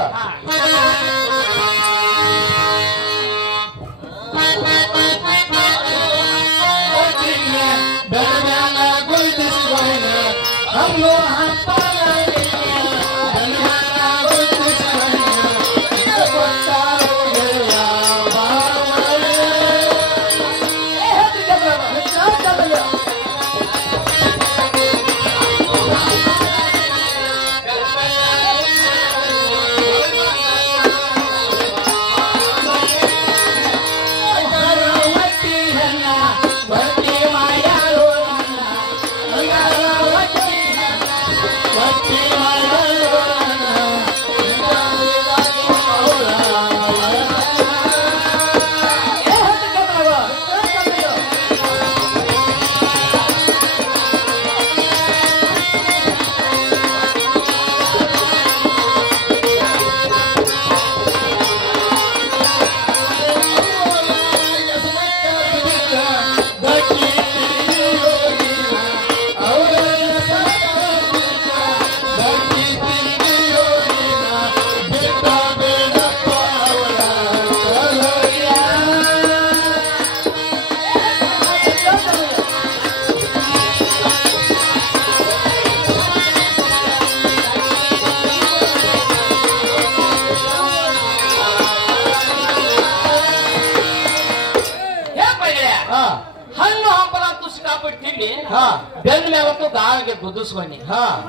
ಬೆಂದ ಮೇಲಂತೂ ಗಾಳಿಗೆ ಗುದ್ದಿಸ್ಕೊಂಡಿ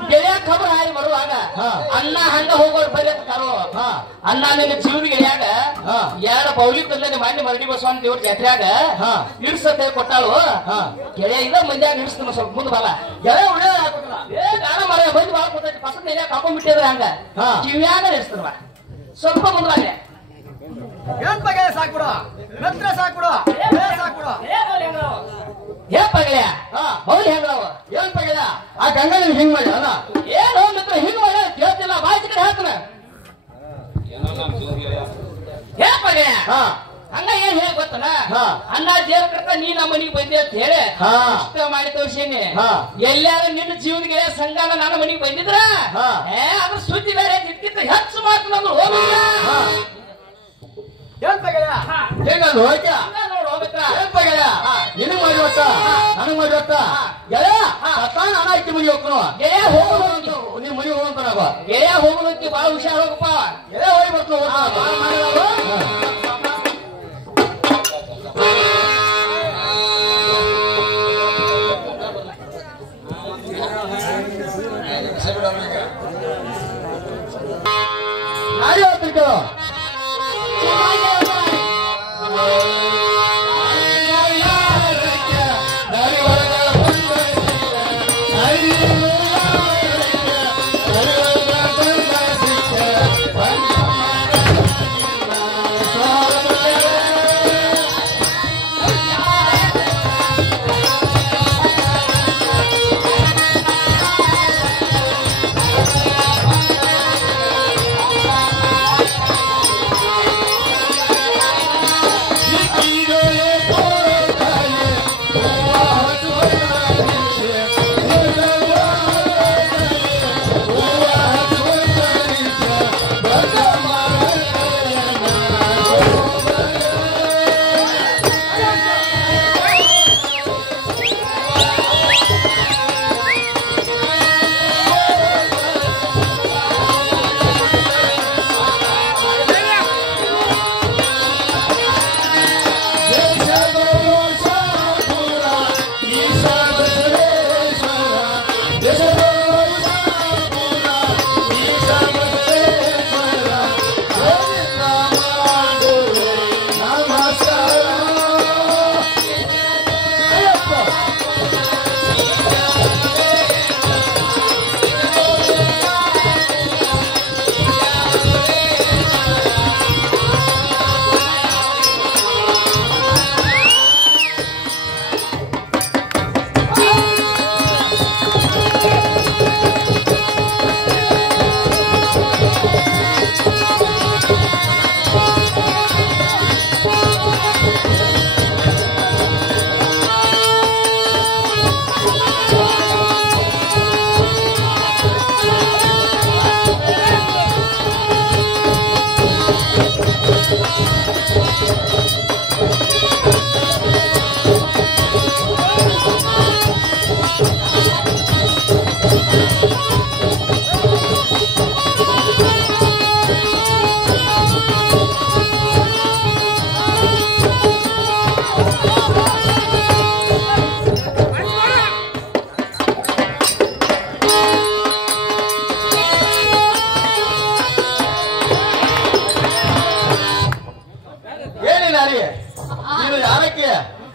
ಗೆಳೆಯ ಖಬರ್ ಹಾರಿ ಬರುವಾಗ ಅನ್ನ ಹಂಗ ಹೋಗೋರು ಬರೀ ಅಂತ ಕರೋ ಅನ್ನ ನಿನ್ನ ಜೀವನ ಗೆಳೆಯಾಗ ಎರಡು ಬೌಲಿ ತಂದೆ ಮಾಡಿ ಮರಡಿ ಬಸವಣ್ಣ ದೇವ್ರ ಜಾತ್ರೆಯಾಗ ಇಡ್ಸತ್ತೆ ಕೊಟ್ಟಾಳು ಗೆಳೆಯ ಇಲ್ಲ ಮಂದ್ಯಾಗ ಇಡಿಸ್ತಾನ ಸ್ವಲ್ಪ ಮುಂದೆ ಬಲ ಗೆಳೆಯ ಉಳ್ಳ ಗಾಣ ಮರ ಬಂದು ಬಾಳ ಕೊಟ್ಟೈತಿ ಪಸಂದ್ ಗೆಳೆಯ ಕಾಕೊಂಡ್ಬಿಟ್ಟಿದ್ರೆ ಹಂಗ ಕಿವ್ಯಾಗ ಇಡಿಸ್ತಾನ ಸ್ವಲ್ಪ ಮುಂದೆ ಏನ್ ಬಗ್ಗೆ ಸಾಕ್ಬಿಡು ಮಿತ್ರ ಸಾಕ್ಬಿಡು ಸಾಕ್ಬಿಡು ಏನ್ ಪಗಲ್ಯ ಮೌಲಿ ಹೆಂಗವ ಏನ್ ಪಗಲ್ಯ ಆ ಗಂಗಾ ಹಿಂಗ್ ಮಾಡಿ ಅಲ್ಲ ಏನು ಮಿತ್ರ ಹಿಂಗ್ ಮಾಡಿ ಕೇಳ್ತಿಲ್ಲ ಬಾಯಿ ಕಡೆ ಹೇಳ್ತಾನ ಏನ್ ಪಗಲ್ಯ ಹಂಗ ಏನ್ ಹೇಳಿ ಗೊತ್ತನ ಅನ್ನ ದೇವ್ರ ಕರ್ತ ನೀ ನಮ್ಮ ಮನಿಗೆ ಬಂದೆ ಅಂತ ಹೇಳಿ ಇಷ್ಟ ಮಾಡಿ ತೋರ್ಸೇನಿ ಎಲ್ಲಾರು ನಿನ್ನ ಜೀವನಿಗೆ ಸಂಗಾನ ನನ್ನ ಮನಿಗೆ ಬಂದಿದ್ರ ಅದ್ರ ಸುದ್ದಿ ಬೇರೆ ಇದಕ್ಕಿಂತ ಹೆಚ್ಚು ಮಾತು ನಂದು ಹೋಗಿಲ್ಲ ಏನ್ ಪಗಲ್ಯ ಹೇಗಲ್ಲ ಹೋಯ್ತ ಏನ್ ಪಗಲ್ಯ ನಿನಗ್ ಮಾಡಿ ಗೊತ್ತ ನನಗ್ ಮಾಡಿ ಗೊತ್ತ ಗೆಳೆಯ ನಾನು ಅನಾಯ್ತಿ ಮನಿ ಹೋಗ್ತಾನ ಗೆಳೆಯ ಹೋಗೋದು ನೀವ್ ಮನಿ ಹೋಗಂತ ಗೆಳೆಯ ಹೋಗೋದಕ್ಕೆ ಬಹಳ ಹುಷಾರ್ ಹೋಗಪ್ಪ ಗೆಳೆಯ ಹೋಗಿ ಬರ್ತಾವ ನಾಳೆ ಹೋಗ್ತಿರ್ತೀವ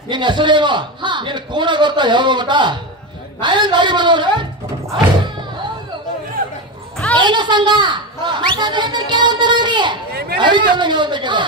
ನಿನ್ನ ಹೆಸರೇನು ಹಾ. ನೀನು ಕೂಣ ಗೊತ್ತಾ ಹೇಳ್ಬೋಟ ನಾಯನ್ ದಾರಿ ಬಂದವ್ರೆ ಏನು ಸಂಘ ಮಾತಾಡ್ರೆ ಕೇಳ್ತಾರ್ರಿ ಅದಕ್ಕೆ ಹೇಳ್ಬೇಕಿಲ್ಲ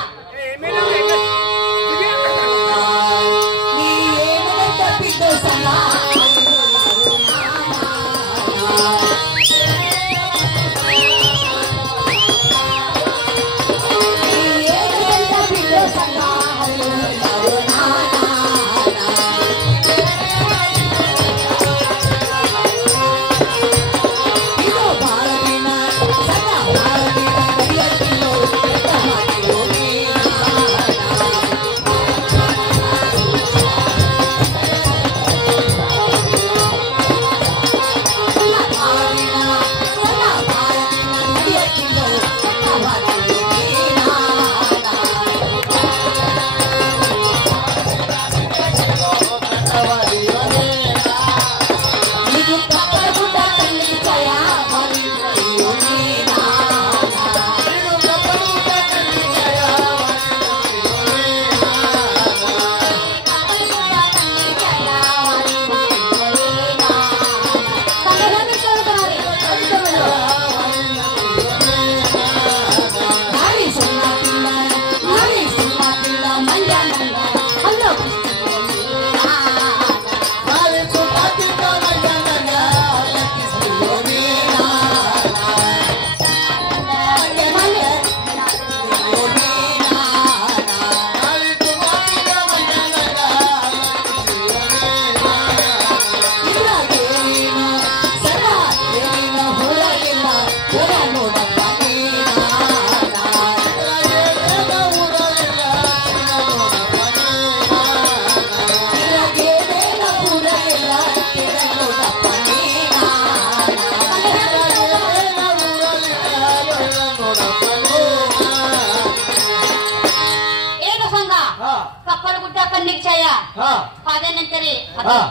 ಅದೇನಂತೀರಿ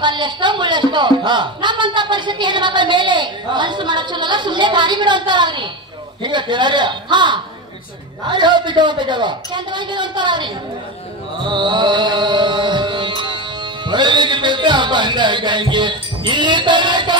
ಕಲ್ಲೆಷ್ಟೋ ಮುಳ್ಳೆಷ್ಟೋ ನಮ್ಮಂತ ಪರಿಸ್ಥಿತಿ ಹೆಣ್ಮಕ್ಳ ಮೇಲೆ ಮನಸ್ಸು ಮಾಡಕ್ ಚಲೋ ಸುಮ್ಮನೆ ದಾರಿ ಬಿಡುವಂತಾರ್ರಿ ಹಿಂಗ ಕೇಳಾರಿ ಹಾ ಯಾರು ಹೇಳ್ತಿದ್ದ ಅಂತ ಕೇಳ ಚಂದವಾಗಿ ಅಂತಾರ್ರಿ ಹೊರಗೆ ಬಿದ್ದ ಬಂದ ಗಂಗೆ ಈ ತನಕ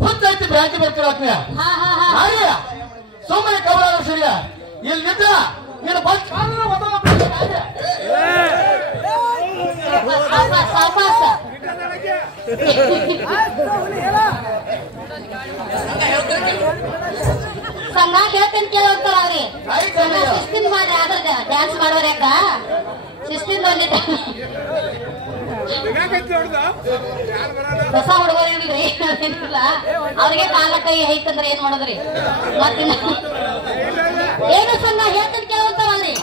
ಹುತ್ತೈತಿ ಬ್ಯಾಂಕ್ ಬರ್ತಿರತ್ನ ಹಾ ಹಾ ಹಾ ಹಾಗೆ ಸುಮ್ಮನೆ ಕವಲ ಸರಿಯ ಇಲ್ಲಿದ್ರ ನೀನು ಬಂದ್ ಸಾಪಾಸ ಸಂಘ ಹೇಳ್ತೇನೆ ಕೇಳೋಂತಾರ ಅವ್ರಿ ಶಿಸ್ತಿನ ಮಾಡ್ರಿ ಆದ್ರ ಡ್ಯಾನ್ಸ್ ಮಾಡೋರ್ ಯಾಕ ಶಿಸ್ತಿನ ಬಂದಿದ್ದ ಹೊಸ ಹುಡುಗರು ಏನಿಲ್ಲ ಅವ್ರಿಗೆ ಕಾಲ ಕೈ ಐತಂದ್ರೆ ಏನ್ ಮಾಡೋದ್ರಿ ಮತ್ತಿನ್ನ ಏನು ಸಂಘ ಹೇಳ್ತೇನೆ ಕೇಳೋಂತಾರಲ್ರಿ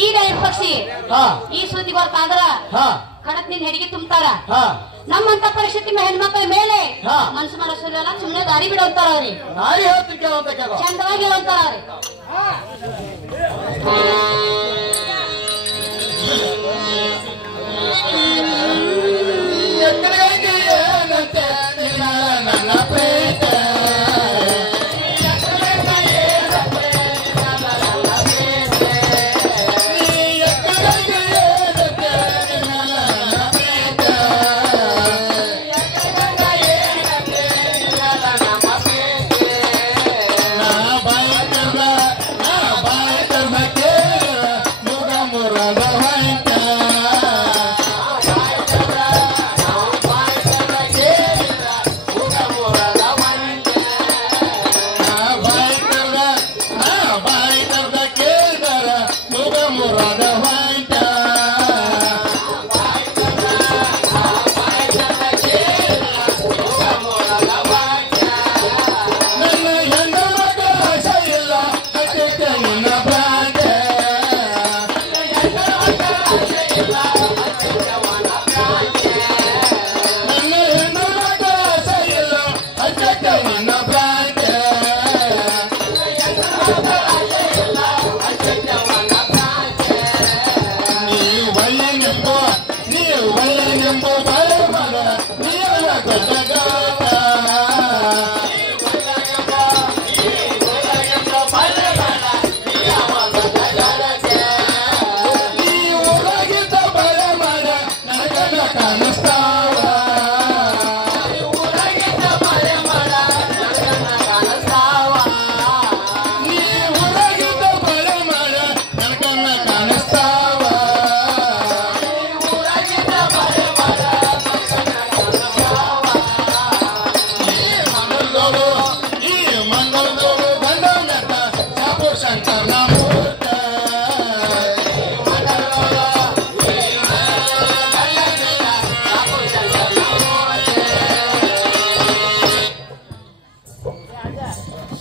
ಈಗ ಪಕ್ಷಿ ಈ ಸುದ್ದಿ ಗೊತ್ತಾದ್ರ ಕಡತ್ ನಿನ್ ಹೆಡಿಗೆ ತುಂಬ್ತಾರ ನಮ್ಮಂತ ಪರಿಸ್ಥಿತಿ ಹೆಣ್ಮಕ್ಳ ಮೇಲೆ ಮನ್ಸು ಮನಸ್ಸಲ್ಲ ಸುಮ್ಮನೆ ದಾರಿ ಬಿಡೋಂತಾರ ಅವ್ರಿ ಚಂದವಾಗಿ ಹೇಳೋಂತಾರ ಅವ್ರಿ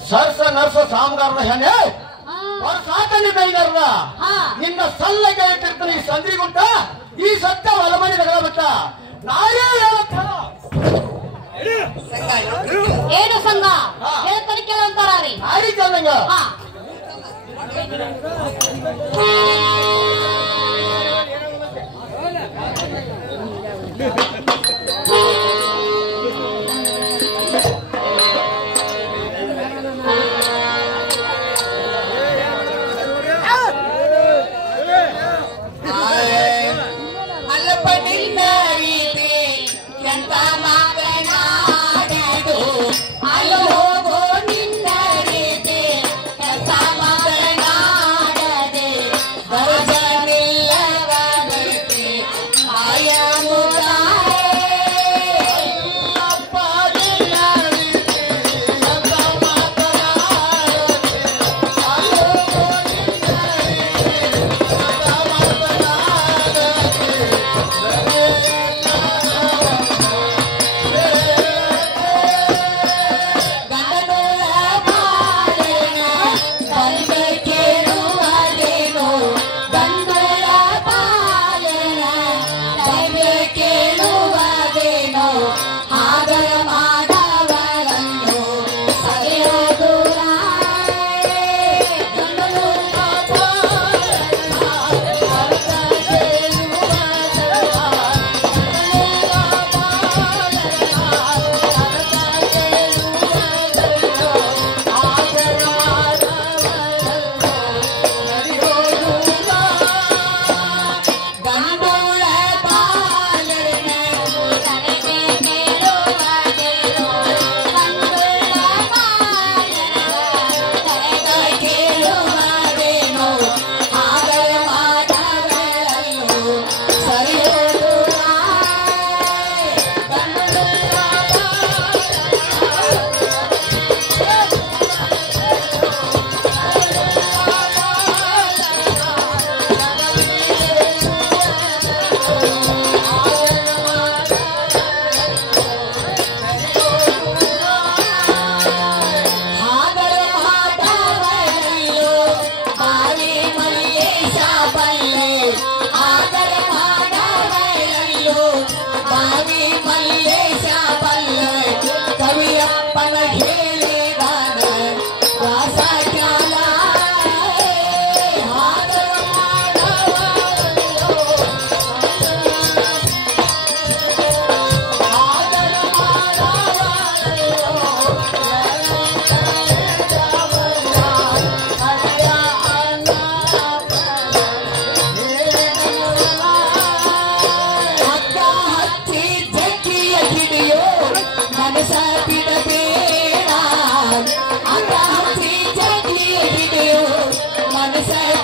ಸರ್ಸ ನರ್ಸ ಸಾಮಗಾರನ ಹೆಣ್ಣೆ ಸಾಕಂಡಿ ಕೈಗಾರನ ನಿನ್ನ ಸಲ್ಲಗೆ ಇಟ್ಟಿರ್ತಾನೆ ಈ ಸಂದ್ರಿಗುಂಟ ಈ ಸತ್ತ ಹೊಲಮನಿ ನಗರಬತ್ತ ನಾಯೇ ಏನು ಸಂಘ ಹೇಳ್ತಾರೆ ಕೇಳಂತಾರ ರೀ ಆಡಿ ಚಂದಂಗ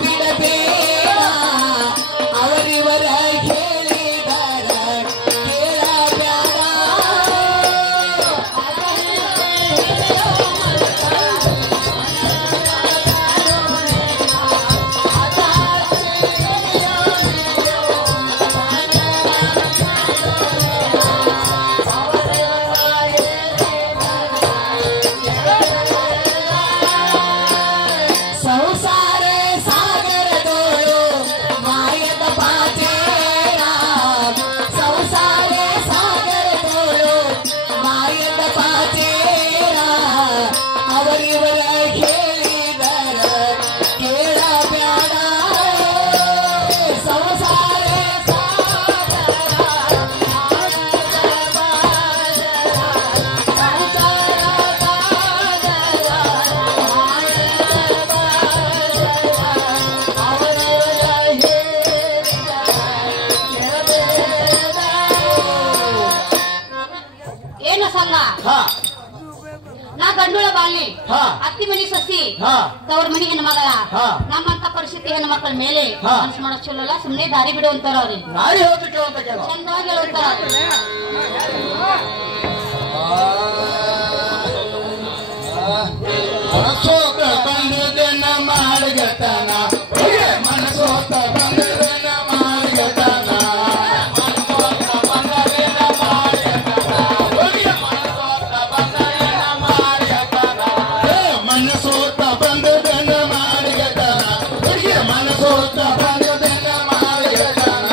ಬಿಡಬೇಡ ಅವರಿವರ ಹೇಳಿದರ ಕೇಳಬೇಡ ಸಂಸಾರ ಸಾಗರದೋಳು ಮಾಯದ ಪಾಚೇರ ಸಂಸಾರ ಸಾಗರದೋಳು ಮಾಯದ ಪಾಚೇರ ಅವರಿವರ ಹೇಳಿದರ ಕೇಳಬೇಡ ಸಂಸಾರ ಏನು ಸಂಘ ಹಾ ನಾ ಗಂಡುಳ ಬಾಲಿ ಹಾ. ಅತ್ತಿ ಮನಿ ಸಸಿ ಹಾ. ತವ್ರ ಮನಿ ಹೆಣ್ಮಗಳ ಹಾ. ನಮ್ಮಂತ ಪರಿಸ್ಥಿತಿ ಹೆಣ್ಮಕ್ಳ ಮೇಲೆ ಹಾ. ಮನಸ್ಸು ಮಾಡೋಕ್ ಚಲೋ ಅಲ್ಲ ಸುಮ್ನೆ ದಾರಿ ಬಿಡು ಅಂತಾರ ಅವ್ರಿಗೆ ನಾಯಿ ಹೇಳ್ತು ಕೇಳುವಂತ ಕೇಳು ಚಂದವಾಗಿ ಹೇಳ್ತಾರ ಮನಸೋತ ಬಂದದನ ಮಾಡಗತನ ಮನಸೋತ ಬಂದದನ ಮಾಡಗತನ ಮನಸೋತ ಬಂದದನ ಮಾಡಗತನ ಮನಸೋತ ಬಂದದನ ಮಾಡಗತನ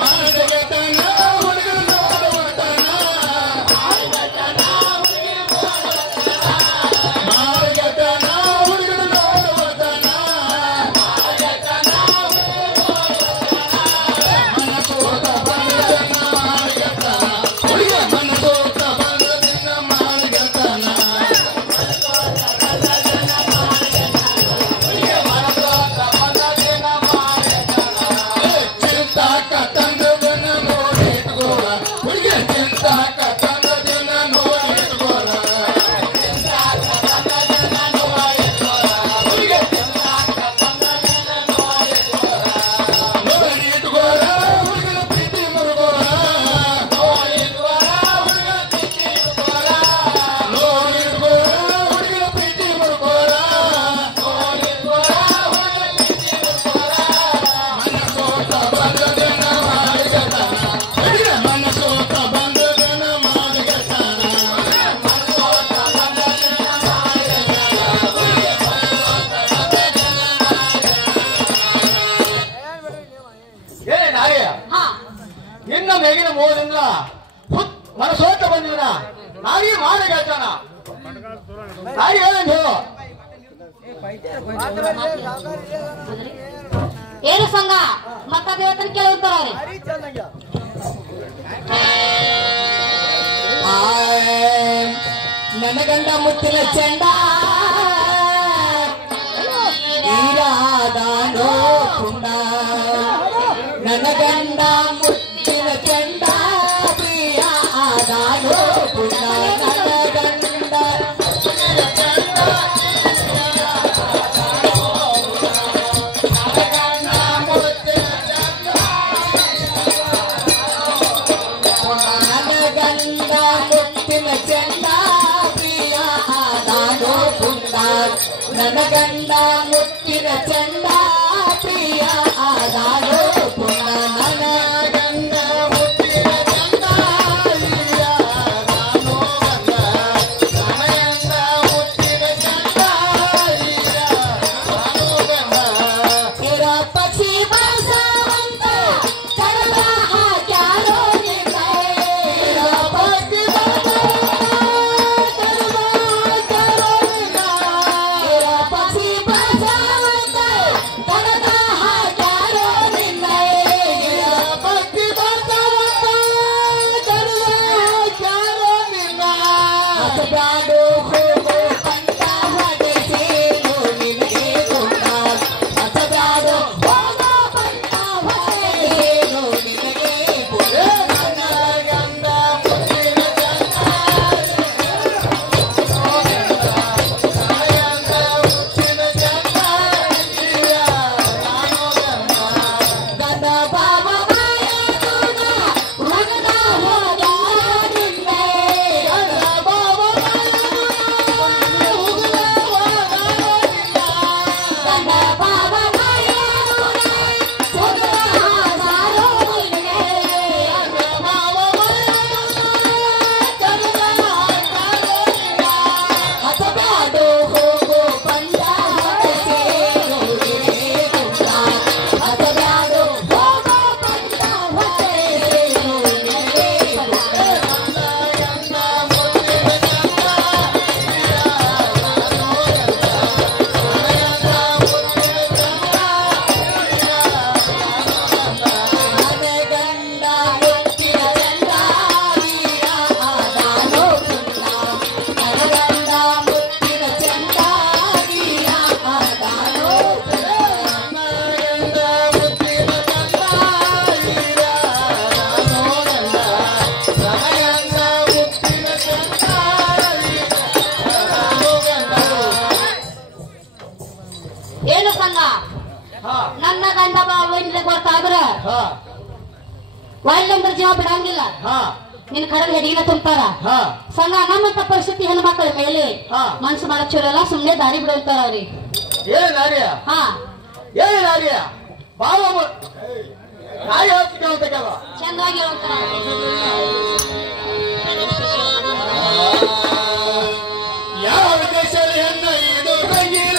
ಮಾಡಗತನ ಹುಡುಗರು ನೋಡುವತನ ಮಾಡಗತನ ಹುಡುಗರು ನೋಡುವತನ ಮನಸೋತ ಬಂದದನ ಮಾಡಗತನ ಮನಸೋತ ಬಂದದನ ಮಾಡಗತನ ಚಿಂತಾಕ ತಂದದನ ನೋಡಿಟ್ಕೋಳ ಹುಡುಗಿ ಚಿಂತಾಕ ತಂದದನ ನೋಡಿಟ್ಕೋಳ ನೋಡಿಟ್ಕೋಳ ಹುಡುಗನ ಪ್ರೀತಿ ಮುರುಗೋಳ ನೋಡಿಟ್ಕೋಳ ಹುಡುಗನ ಪ್ರೀತಿ ಮುರುಗೋಳ ಮನಸೋತ ಬಂದದನ ಮಾಡಗತನ ಮನಸೋತ ಬಂದದನ ಮಾಡಗತನ ಏ ನಾಯಿ ಹಾ ನಿನ್ನ ಮೇಗಿನ ಮೋಹದಿಂದ ಮನಸೋತ ಬಂದಿನ ನಾಯಿ ಮಾಡಿ ಹೇಳ್ತಾನ ನಾಯಿ ಏನಂತ ಹೇಳು ಏನು ಸಂಘ ಮತ್ತ ದೇವತನ ಕೇಳುತ್ತಾರ ಅವ್ರಿಗೆ ನನ್ನ ಗಂಡ ಮುತ್ತಿನ ಚೆಂಡ ಈರಾದಾನೋ ಕುಂಡ ನನ್ನ ಗಂಡ ಮುತ್ತಿನ ಚೆಂಡ ಪ್ರಿಯ ಆದಾನೋ ಕುಂಡ ನನ್ನ ಗಂಡ ನನ್ನ ಗಂಡ ಮುತ್ತಿನ ಚೆಂಡ ಪ್ರಿಯ ಆದಾನೋ ಕುಂಡ ನನ್ನ ಗಂಡ ಮುತ್ತಿನ ಚೆಂಡ ಪ್ರಿಯ ಆದಾನೋ ಕುಂಡ ನನ್ನ ಗಂಡ ಮುತ್ತಿನ ಚೆಂಡ ಪ್ರಿಯ ಆದಾನೋ ಕುಂಡ ನನ್ನ ಗಂಡ ಮುತ್ತಿನ ಚೆಂಡ ಪ್ರಿಯ ಆದಾನೋ ಕುಂಡ ಕೆರ ಪಕ್ಷಿ ಬಸವಂತ ಕಡಲ ಹಾಕ್ಯಾರೋ ನಿನ್ನ ಕೆರ ಪಕ್ಷಿ ಪಕ್ಷಿ ಬಸವಂತ ಕಡಲ ಹಾಕ್ಯಾರೋ ನಿನ್ನ ಏನು ಸಂಘ ನನ್ನ ಗಂಡ ವೈನ್ಲೆ ಗೊತ್ತಾದ್ರ ವೈನ್ಲಂದ್ರ ಜೀವ ಬಿಡಂಗಿಲ್ಲ ನಿನ್ ಕಡಲ್ ಹೆಡಿನ ತುಂಬ್ತಾರ ಸಂಘ ನಮ್ಮಂತ ಪರಿಸ್ಥಿತಿ ಹೆಣ್ಮಕ್ಳ ಮೇಲೆ ಮನ್ಸು ಮಾಡಕ್ ಚೂರಲ್ಲ ಸುಮ್ನೆ ದಾರಿ ಬಿಡುತ್ತಾರ ಅವ್ರಿಗೆ ಚಂದಾಗಿ ಹೇಳ್ತಾರ ಯಾವ ದೇಶದಲ್ಲಿ ಹೆಣ್ಣ ಇದು ಕೈಗಿಲ್ಲ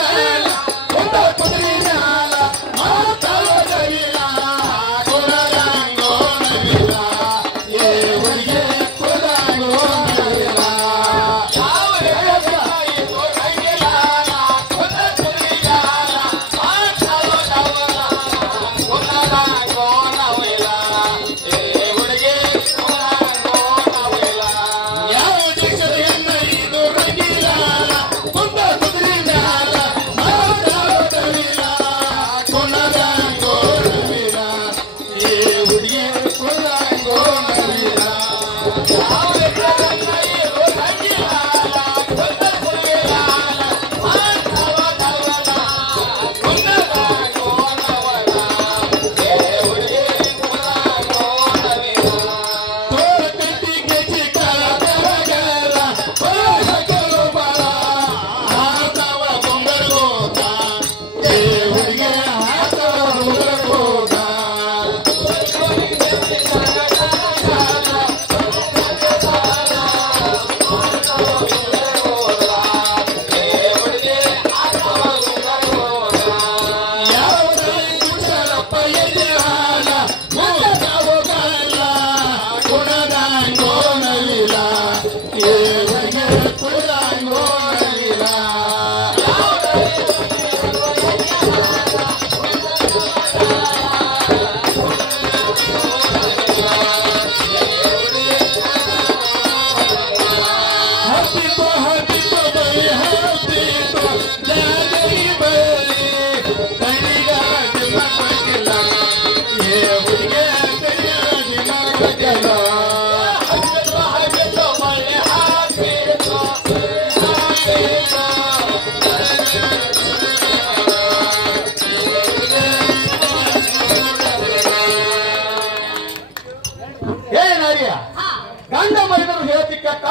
ಗಂಡ ಮೈದರು ಹೇಳ್ತಿಕ್ಕತ್ತ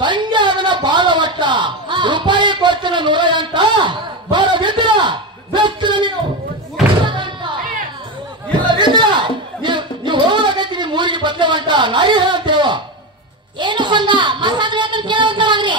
ಸಂಜೆ ಅದನ್ನ ಬಾಲವಟ್ಟ ರೂಪಾಯಿ ಕೊಡ್ತಿನ 108 ಬರದಿದ್ರ ಬೆಚ್ಚನ ನೀವು ಹೋಗಬೇಕೈತಿ ನೀವು ಊರಿಗೆ ಬದ್ಲವಂಟ ನಾಯಿ ಹೇಳ್ತೇವ ಏನು ಸಂಘ ಮಾತಾಡ್ರಿ ಕೇಳೋದ್ರಿ